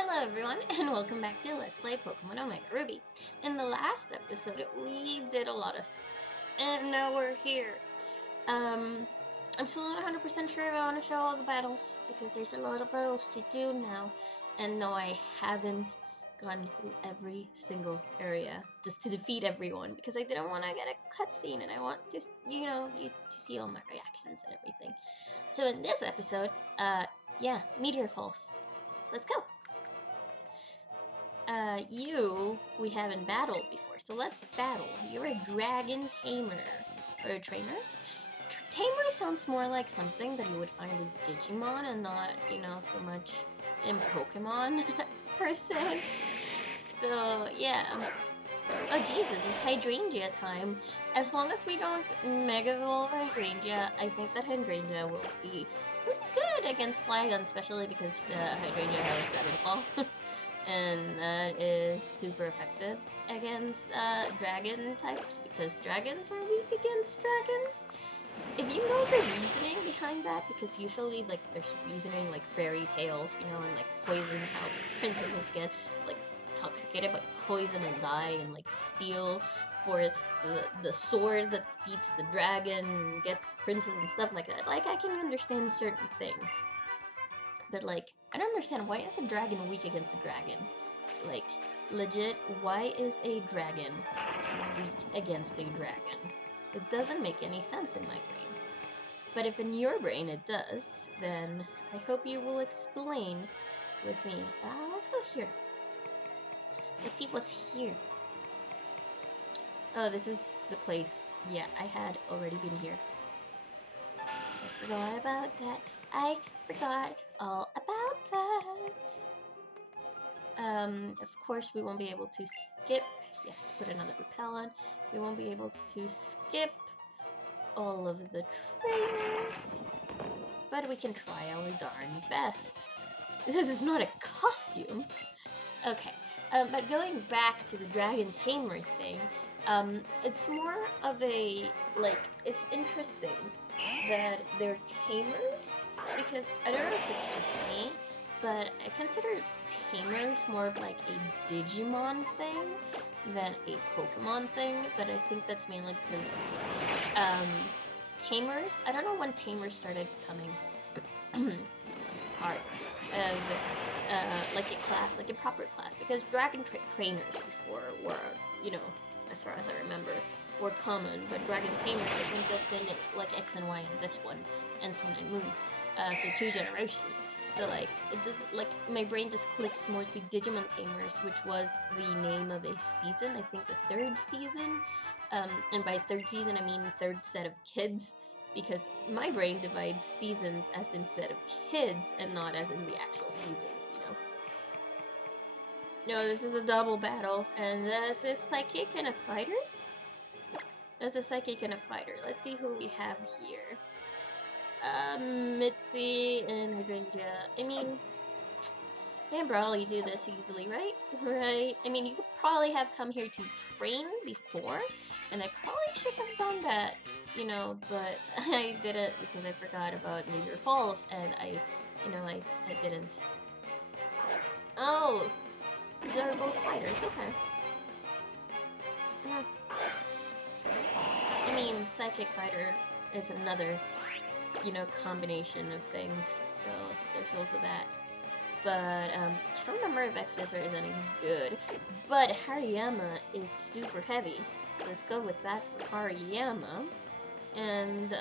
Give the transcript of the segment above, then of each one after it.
Hello everyone, and welcome back to Let's Play Pokemon Omega Ruby. In the last episode, we did a lot of things, and now we're here. I'm still not 100% sure if I want to show all the battles, because there's a lot of battles to do now, and no, I haven't gone through every single area just to defeat everyone, because I didn't want to get a cutscene, and I want to, you to see all my reactions and everything. So in this episode, yeah, Meteor Falls. Let's go! We haven't battled before, so let's battle. You're a dragon tamer. Or a trainer? Tamer sounds more like something that you would find in Digimon and not, so much in Pokemon, per se. So, yeah. Oh, Jesus, it's Hydrangea time. As long as we don't Mega Evolve Hydrangea, I think that Hydrangea will be pretty good against Flygon, especially because Hydrangea has Dragon Claw. And that is super effective against dragon types, because dragons are weak against dragons. If you know the reasoning behind that, because usually there's reasoning like fairy tales, and poison, how princesses get toxicated by poison and die, and steal for the sword that defeats the dragon and gets the princess and stuff like that. I can understand certain things. But, I don't understand, why is a dragon weak against a dragon? Legit, why is a dragon weak against a dragon? It doesn't make any sense in my brain. But if in your brain it does, then I hope you will explain with me. Let's go here. Let's see what's here. Oh, this is the place. Yeah, I had already been here. I forgot about that. I forgot all about that. Of course we won't be able to skip. Yes, put another repel on. We won't be able to skip all of the trainers, but we can try our darn best. This is not a costume. Okay, but going back to the Dragon Tamer thing, it's more of a, it's interesting that they're tamers, because I don't know if it's just me, but I consider tamers more of a Digimon thing than a Pokemon thing, but I think that's mainly because, tamers, I don't know when tamers started becoming part of, a class, a proper class, because dragon trainers before were, as far as I remember, were common, but dragon tamers, I think that's been, X and Y in this one, and Sun and Moon, so 2 generations. So, it does, my brain just clicks more to Digimon Tamers, which was the name of a season, I think the 3rd season, and by 3rd season, I mean 3rd set of kids, because my brain divides seasons as instead of kids, and not as in the actual seasons, No, this is a double battle, and this is Psychic and a Fighter? That's a Psychic and a Fighter. Let's see who we have here. Mitzi and Hydrangea. I mean, can probably do this easily, right? Right? I mean, you could probably have come here to train before, and I probably should have done that, but I didn't because I forgot about Meteor Falls, and I didn't. Oh! They're both fighters, okay. I mean, Psychic Fighter is another, combination of things, so there's also that. But, I don't remember if X-Scissor is any good, but Hariyama is super heavy, so let's go with that for Hariyama, and,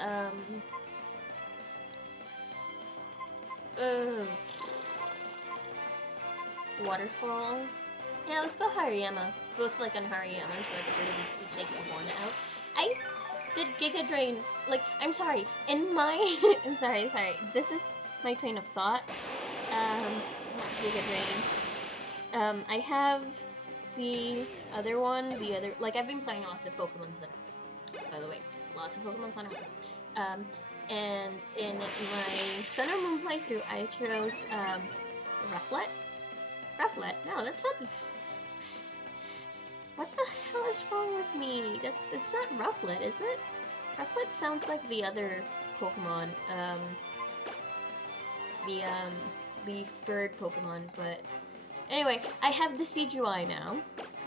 Waterfall. Yeah, let's go Hariyama. Both on Hariyama, so I could at least take one out. I did Giga Drain. I'm sorry. In my... I'm sorry. This is my train of thought. Giga Drain. I have the other one. I've been playing lots of Pokemon Center. By the way. Lots of Pokemon Center. And in my Sun and Moon playthrough, I chose, Rufflet. Rufflet? No, that's not the... What the hell is wrong with me? It's not Rufflet, is it? Rufflet sounds like the other Pokemon, the bird Pokemon, but Anyway, I have the CGI now.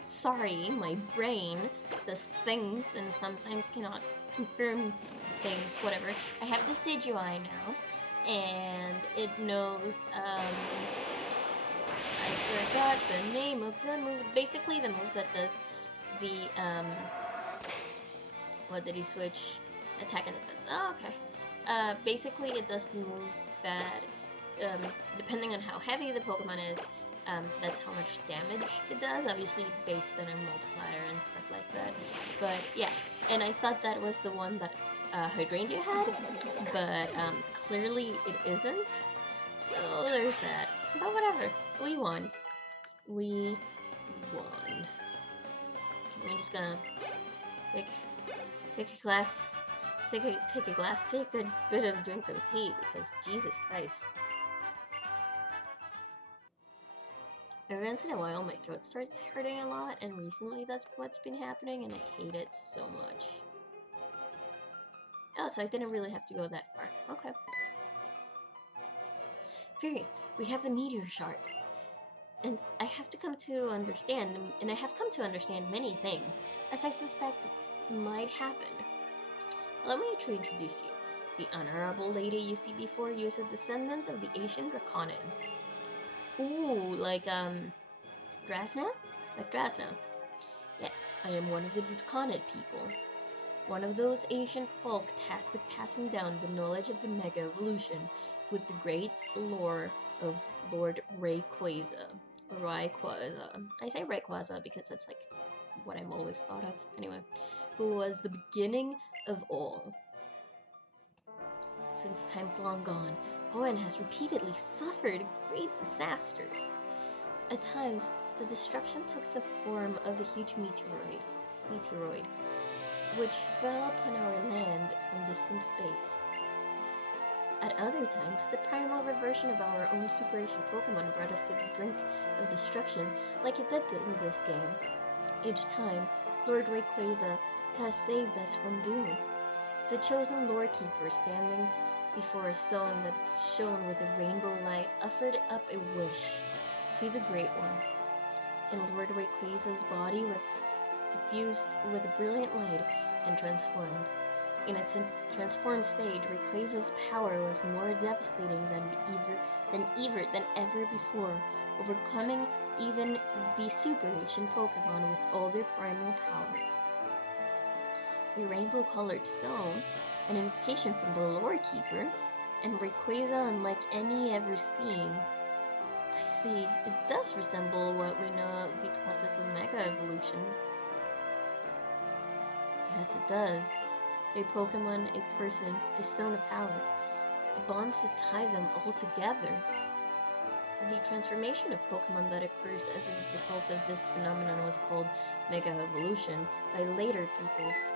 Sorry, my brain does things and sometimes cannot confirm things, whatever. I have the CGI now, and it knows, I forgot the name of the move. Basically, the move that does the, what did he switch? Attack and defense. Oh, okay. Basically, it does the move that, depending on how heavy the Pokemon is, that's how much damage it does, obviously based on a multiplier and stuff like that. But yeah, and I thought that was the one that Hydrangea had, but clearly it isn't. So there's that. But whatever, we won. We won. I'm just gonna take a glass, take a bit of drink of tea, because Jesus Christ. Every once in a while, my throat starts hurting a lot, and recently that's what's been happening, and I hate it so much. Oh, so I didn't really have to go that far. Okay. Firi, we have the meteor shard. And I have come to understand many things, as I suspect might happen. Let me introduce you. The honorable lady you see before you is a descendant of the ancient Draconids. Ooh, like, Drasna? Like Drasna. Yes, I am one of the Draconid people. One of those ancient folk tasked with passing down the knowledge of the Mega Evolution with the great lore of Lord Rayquaza. Rayquaza. I say Rayquaza because that's like what I'm always thought of. Anyway, who was the beginning of all. Since times long gone, Hoenn has repeatedly suffered great disasters. At times, the destruction took the form of a huge meteoroid, which fell upon our land from distant space. At other times, the primal reversion of our own Super Asian Pokémon brought us to the brink of destruction, like it did in this game. Each time, Lord Rayquaza has saved us from doom. The chosen lore keeper, standing before a stone that shone with a rainbow light, offered up a wish to the Great One, and Lord Rayquaza's body was suffused with a brilliant light and transformed. In its transformed state, Rayquaza's power was more devastating than ever before, overcoming even the Super Asian Pokémon with all their primal power. A rainbow-colored stone, an invocation from the Lore Keeper, and Rayquaza unlike any ever seen. I see, it does resemble what we know of the process of Mega Evolution. Yes, it does. A Pokemon, a person, a stone of power. The bonds that tie them all together. The transformation of Pokemon that occurs as a result of this phenomenon was called Mega Evolution by later peoples.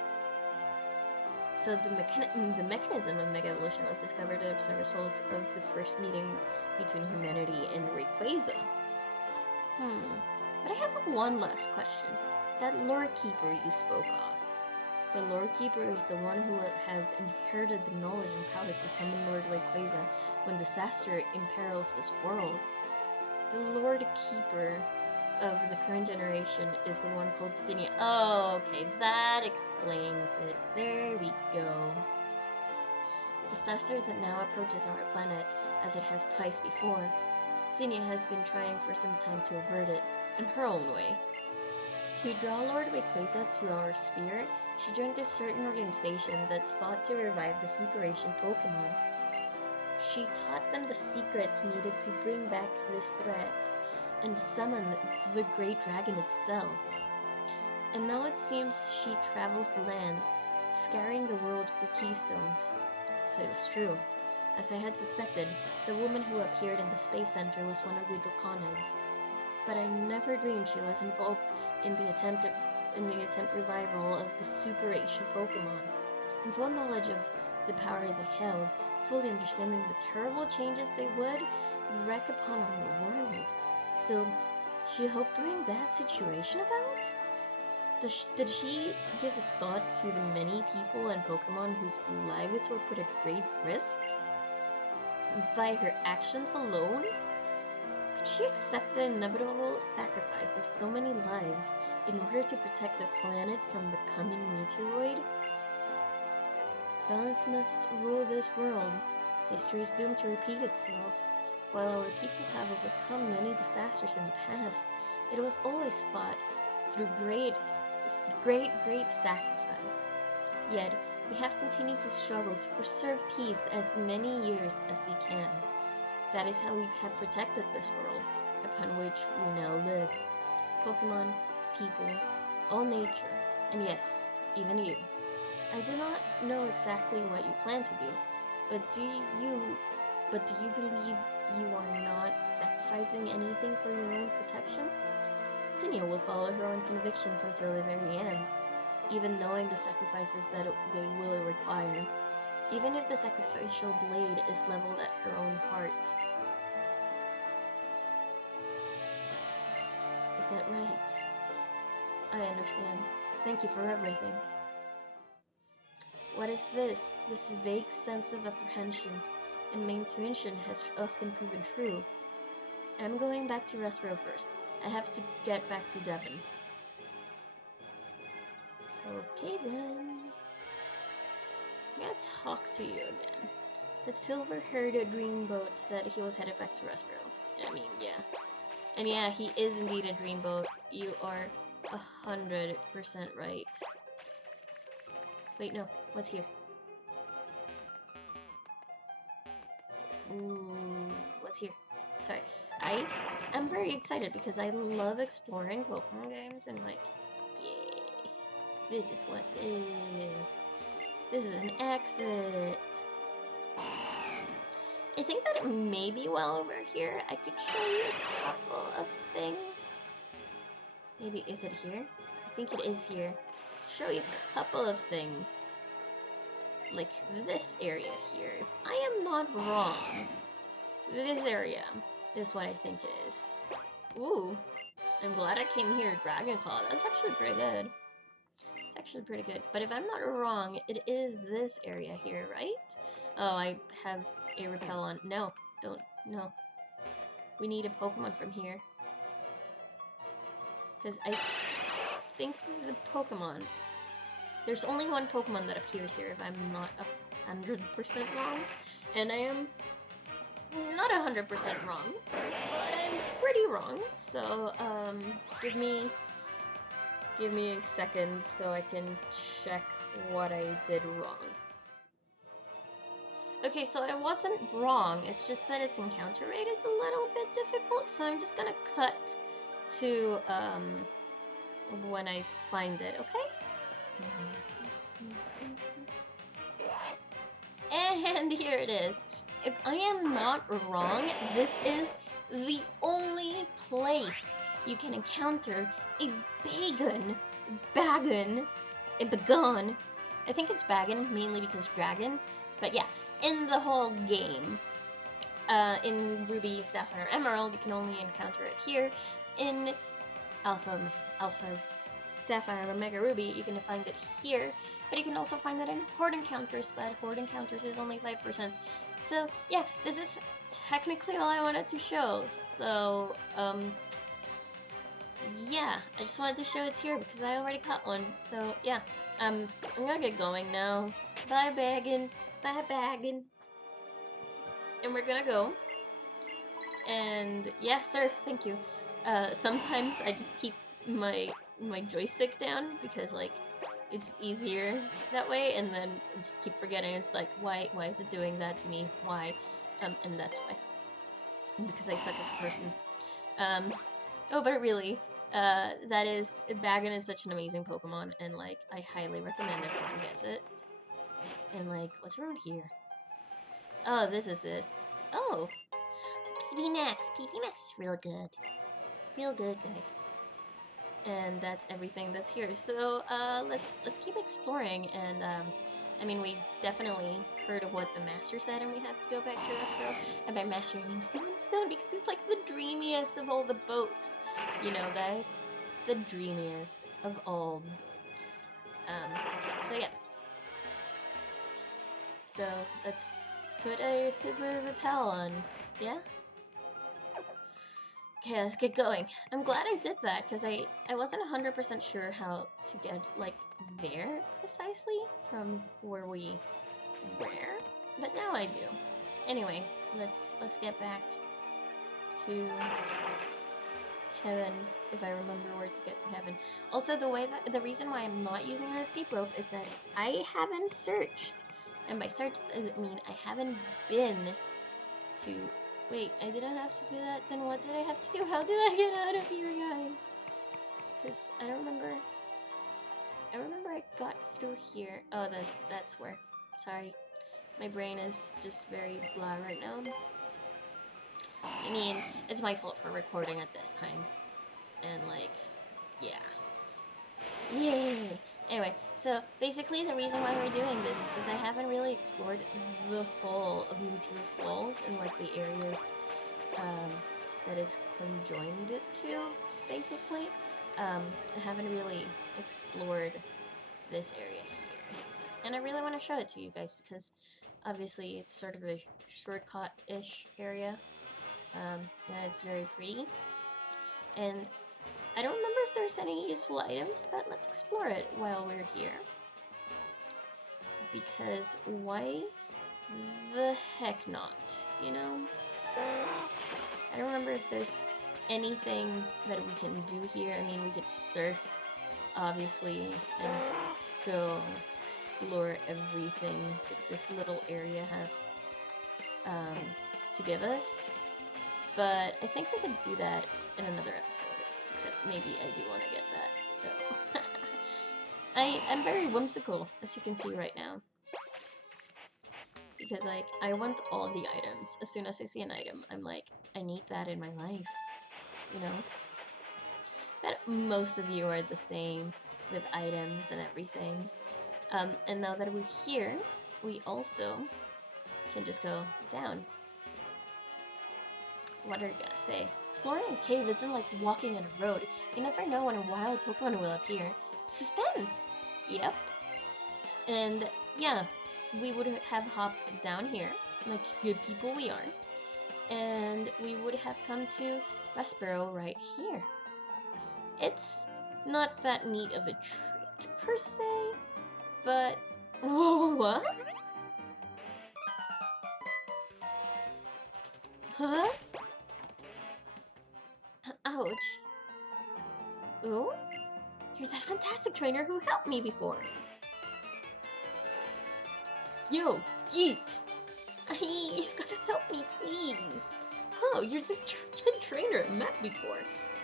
So the mechanism of Mega Evolution was discovered as a result of the first meeting between humanity and Rayquaza. But I have one last question. That Lore Keeper you spoke of. The Lore Keeper is the one who has inherited the knowledge and power to summon Lord Rayquaza when disaster imperils this world. The Lord Keeper of the current generation is the one called Zinnia. Oh, okay, that explains it. There we go. The disaster that now approaches our planet, as it has twice before, Zinnia has been trying for some time to avert it, in her own way. To draw Lord Rayquaza to our sphere, she joined a certain organization that sought to revive the Super Asian Pokémon. She taught them the secrets needed to bring back this threat and summon the Great Dragon itself. And now it seems she travels the land, scouring the world for keystones. So it was true. As I had suspected, the woman who appeared in the Space Center was one of the Draconids. But I never dreamed she was involved in the attempt revival of the Super Asian Pokémon. In full knowledge of the power they held, fully understanding the terrible changes they would wreak upon our world. Still, she helped bring that situation about? Did she give a thought to the many people and Pokemon whose lives were put at grave risk by her actions alone? Could she accept the inevitable sacrifice of so many lives in order to protect the planet from the coming meteoroid? Balance must rule this world. History is doomed to repeat itself. While our people have overcome many disasters in the past, it was always fought through great sacrifice. Yet, we have continued to struggle to preserve peace as many years as we can. That is how we have protected this world, upon which we now live. Pokémon, people, all nature, and yes, even you. I do not know exactly what you plan to do, but do you believe you are not sacrificing anything for your own protection? Zinnia will follow her own convictions until the very end, even knowing the sacrifices that they will require, even if the sacrificial blade is leveled at her own heart. Is that right? I understand. Thank you for everything. What is this? This vague sense of apprehension, and my intuition has often proven true. I'm going back to Restboro first. I have to get back to Devon. Okay then. I'm gonna talk to you again. That silver-haired dreamboat said he was headed back to Restboro. I mean, yeah. And yeah, he is indeed a dreamboat. You are 100% right. Wait, no. What's here? Ooh, what's here? Sorry. I'm very excited because I love exploring Pokemon games and like, yeah. This is what this is. This is an exit. I think that it may be well over here. I could show you a couple of things. Maybe, is it here? I think it is here. Show you a couple of things. Like this area here. If I am not wrong, this area is what I think it is. Ooh, I'm glad I came here. Dragon Claw, that's actually pretty good. It's actually pretty good. But if I'm not wrong, it is this area here, right? Oh, I have a repel on. No, don't. No. We need a Pokemon from here. Because I think the Pokemon... There's only one Pokemon that appears here if I'm not 100% wrong. And I am not 100% wrong, but I'm pretty wrong. So, give me a second so I can check what I did wrong. Okay, so I wasn't wrong, it's just that its encounter rate is a little bit difficult, so I'm just gonna cut to, when I find it, okay? And here it is. If I am not wrong, this is the only place you can encounter a Bagon. I think it's Bagon, mainly because dragon, but yeah, in the whole game. In Ruby, Sapphire, Emerald, you can only encounter it here. In Alpha, Sapphire, Omega Ruby, you can find it here. But you can also find it in Horde Encounters, but Horde Encounters is only 5%. So, yeah, this is technically all I wanted to show. So, yeah, I just wanted to show it's here because I already caught one. So, yeah, I'm gonna get going now. Bye, Bagon. Bye, Bagon. And we're gonna go. And, yeah, Surf, thank you. Sometimes I just keep my joystick down because, like, it's easier that way, and then I just keep forgetting. It's like, why is it doing that to me? Why? And that's why. Because I suck as a person. Oh, but really, Bagon is such an amazing Pokemon, and, like, I highly recommend everyone gets it. And, like, what's around here? Oh, this is this. Oh! PB Max! PB Max is real good. Real good, guys. And that's everything that's here. So, let's keep exploring, and, I mean, we definitely heard of what the Master said, and we have to go back to Restboro. And by Master, I mean Steven Stone, because he's, like, the dreamiest of all the boats. You know, guys? The dreamiest of all boats. So yeah. So, let's put a Super Repel on. Yeah? Okay, let's get going. I'm glad I did that, because I wasn't 100% sure how to get, like, there precisely from where we were, but now I do. Anyway, let's get back to heaven, if I remember where to get to heaven. Also, the reason why I'm not using an escape rope is that I haven't searched, and by search does it mean I haven't been to. Wait, I didn't have to do that. Then what did I have to do? How did I get out of here, guys? Because I don't remember. I remember I got through here. Oh, that's where. Sorry, my brain is just very blah right now. I mean, it's my fault for recording at this time. And, like, yeah. Yay! Anyway, so basically the reason why we're doing this is because I haven't really explored the whole of Meteor Falls and, like, the areas that it's conjoined to, basically. I haven't really explored this area here. And I really want to show it to you guys because obviously it's sort of a shortcut-ish area. And it's very pretty. And I don't remember if there's any useful items, but let's explore it while we're here. Because why the heck not, you know? I don't remember if there's anything that we can do here. I mean, we could surf, obviously, and go explore everything that this little area has to give us. But I think we could do that in another episode. Except maybe I do want to get that, so... I'm very whimsical, as you can see right now. Because, like, I want all the items. As soon as I see an item, I'm like, I need that in my life. You know? But most of you are the same with items and everything. And now that we're here, we also can just go down. What are you gonna say? Exploring a cave isn't like walking on a road. You never know when a wild Pokemon will appear. Suspense! Yep. And yeah, we would have hopped down here, like good people we are, and we would have come to Westboro right here. It's not that neat of a trick per se, but... Whoa, what? Huh? Ouch. Ooh? You're that fantastic trainer who helped me before. Yo, geek! You've gotta help me, please. Oh, you're the good trainer I met before.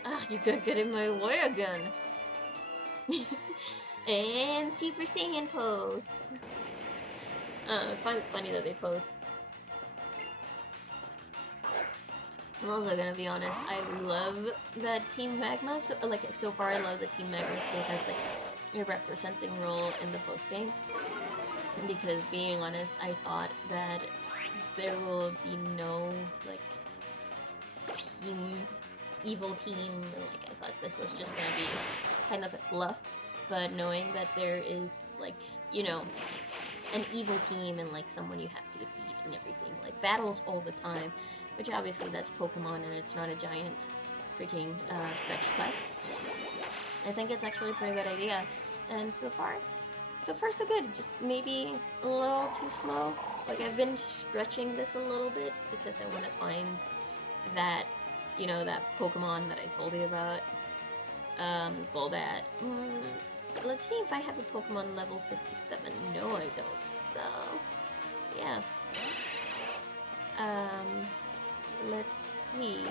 Ah, you gotta get in my way again. And Super Saiyan pose. I find it funny that they pose. I'm also gonna be honest, I love that Team Magma. So far I love that Team Magma still has like a representing role in the post-game. Because being honest, I thought that there will be no like evil team, and like I thought this was just gonna be kind of a fluff. But knowing that there is like, you know, an evil team and like someone you have to defeat and everything, like battles all the time, which obviously that's Pokemon and it's not a giant freaking fetch quest. I think it's actually a pretty good idea, and so far so good. Just maybe a little too slow. Like I've been stretching this a little bit because I want to find that, you know, that Pokemon that I told you about, Golbat. Let's see if I have a Pokemon level 57. No, I don't. So, yeah. Let's see.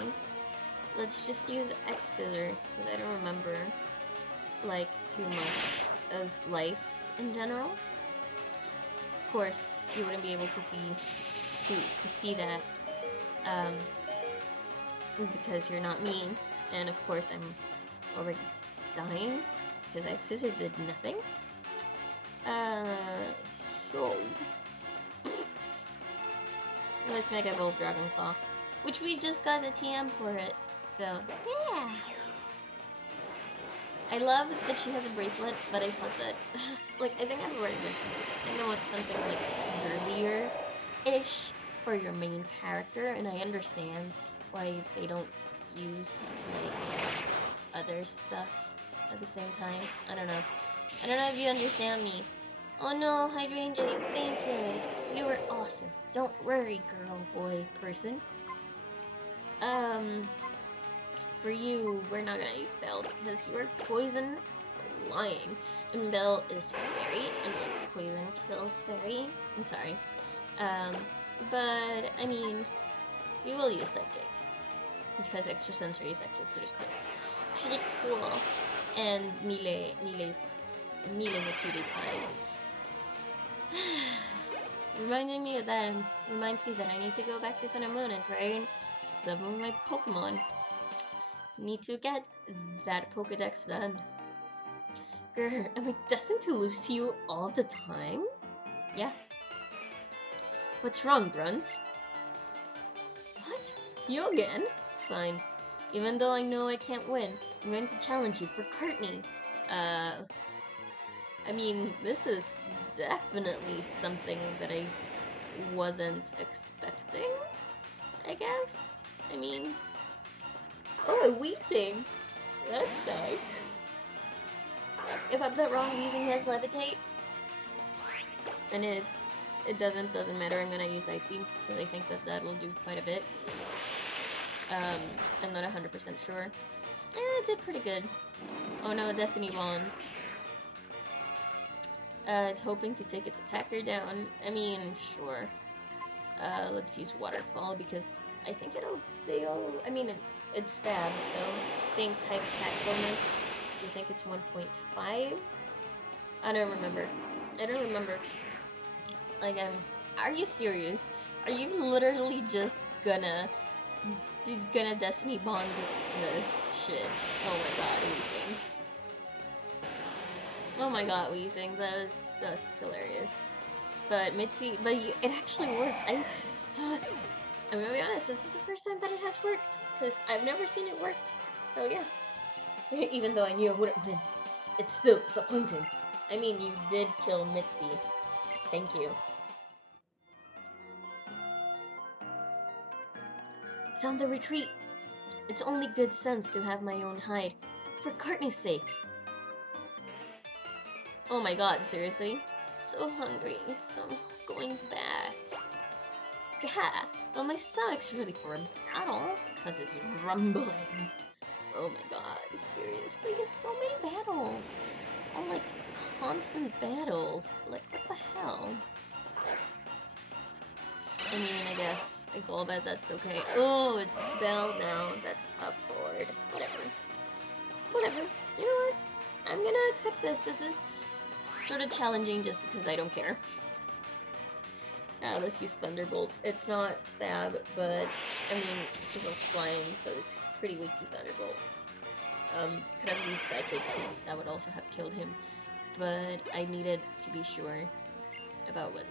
Let's just use X Scissor, because I don't remember, like, too much of life in general. Of course, you wouldn't be able to see that, because you're not me, and of course I'm already dying, because X Scissor did nothing. So... let's make a Gold Dragon Claw. Which we just got a TM for it, so yeah! I love that she has a bracelet, but I thought that... like, I think I've already mentioned this. I think I want something, like, girlier-ish for your main character, and I understand why they don't use like other stuff at the same time. I don't know. I don't know if you understand me. Oh no, Hydrangea, you fainted. You were awesome. Don't worry, girl, boy, person. For you, we're not gonna use Bell because you are poison lying. And Bell is fairy, and like poison kills fairy. I'm sorry. But I mean, we will use psychic because extrasensory is actually pretty cool. And Mile's a cutie pie. Reminding me of that reminds me that I need to go back to Sun and Moon and train some of my Pokemon. Need to get that Pokedex done. Grr, am I destined to lose to you all the time? Yeah. What's wrong, Grunt? What? You again? Fine. Even though I know I can't win, I'm going to challenge you for Courtney. I mean, this is definitely something that I wasn't expecting, I guess? I mean... Oh, a Weezing! That's nice. If I'm not wrong, Weezing has Levitate. And if it doesn't matter, I'm gonna use Ice Beam, because I think that will do quite a bit. I'm not 100% sure. It did pretty good. Oh no, Destiny Bond. It's hoping to take its attacker down. I mean, sure. Let's use Waterfall because I think I mean, it stabs, so same type attack bonus. Do you think it's 1.5? I don't remember. Like, are you serious? Are you literally just gonna Destiny Bond this shit? Oh my god, Weezing. Oh my god, Weezing, that's hilarious. But Mitzi, it actually worked. I'm gonna be honest, this is the first time that it has worked, because I've never seen it work. So yeah. Even though I knew I wouldn't win, it's still disappointing. I mean, you did kill Mitzi. Thank you. Sound the retreat. It's only good sense to have my own hide. For Courtney's sake. Oh my god, seriously? So hungry, so I'm going back. Gah! Well, my stomach's ready for a battle, because it's rumbling. Oh my god, seriously? So many battles. All like constant battles. Like, what the hell? I mean, I guess I'll bet that's okay. Oh, it's Bell now. That's up forward. Whatever. You know what? I'm gonna accept this. This is sort of challenging just because I don't care. Let's use Thunderbolt. It's not stab, but I mean, he's also flying, so it's pretty weak to Thunderbolt. Could have used Psychic. That would also have killed him, but I needed to be sure about what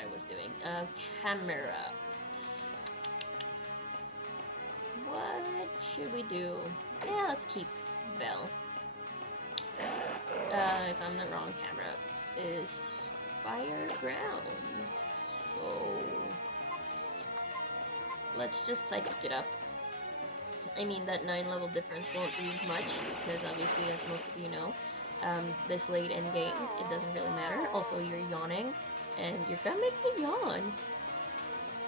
I was doing. Camera. What should we do? Yeah, let's keep Bell. If I'm not wrong, camera is fire ground. So let's just psychic it up. I mean, that 9-level difference won't do much because obviously, as most of you know, this late in game, it doesn't really matter. Also, you're yawning, and you're gonna make me yawn.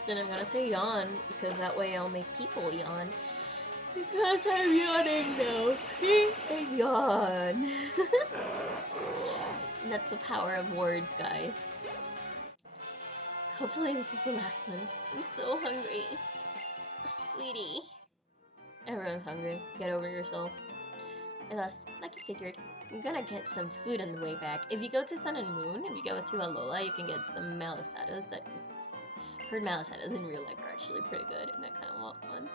Then I'm gonna say yawn because that way I'll make people yawn. Because I'm yawning now. See? I yawn. That's the power of words, guys. Hopefully this is the last one. I'm so hungry. Oh, sweetie. Everyone's hungry. Get over yourself. I lost, like I figured. I'm gonna get some food on the way back. If you go to Sun and Moon, if you go to Alola, you can get some Malisatas that... I've heard Malisatas in real life are actually pretty good, and I kind of want one.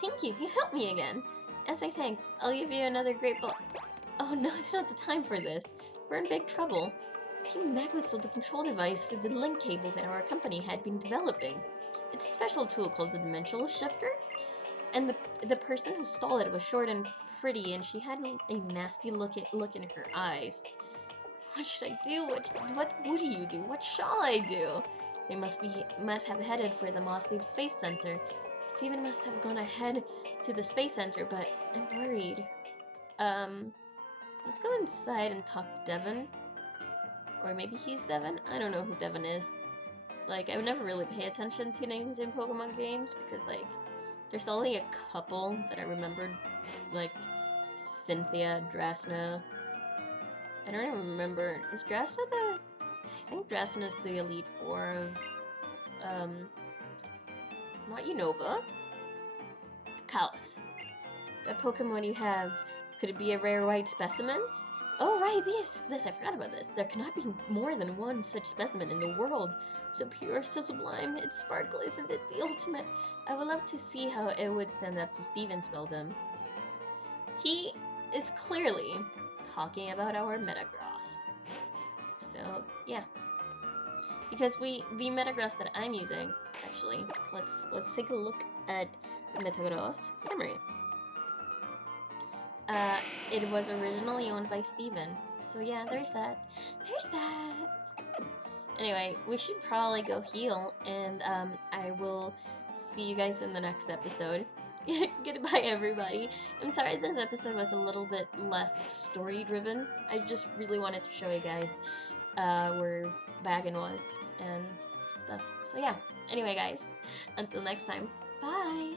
Thank you, you helped me again. As my thanks, I'll give you another great ball. Oh no, it's not the time for this. We're in big trouble. Team Magma stole the control device for the link cable that our company had been developing. It's a special tool called the Dimensional Shifter, and the person who stole it was short and pretty, and she had a nasty look in her eyes. What should I do? What would you do? What shall I do? They must have headed for the Moss Leap Space Center. Steven must have gone ahead to the Space Center, but I'm worried. Let's go inside and talk to Devin. Or maybe he's Devin? I don't know who Devin is. Like, I would never really pay attention to names in Pokemon games because, like, there's only a couple that I remembered, like Cynthia, Drasna. I don't even remember. Is Drasna the... I think Drasna is the Elite Four of, not Unova. Kalos. What Pokemon you have? Could it be a rare white specimen? Oh, right, this, I forgot about this. There cannot be more than one such specimen in the world. So pure, so sublime, its sparkle, isn't it the ultimate? I would love to see how it would stand up to Steven Spelldom. He is clearly talking about our Metagross. So, yeah. Because the Metagross that I'm using, actually, let's take a look at Metagross summary. It was originally owned by Steven. So yeah, there's that. There's that! Anyway, we should probably go heal, and I will see you guys in the next episode. Goodbye, everybody. I'm sorry this episode was a little bit less story-driven. I just really wanted to show you guys where Bagon was and stuff. So yeah, anyway guys, until next time, bye!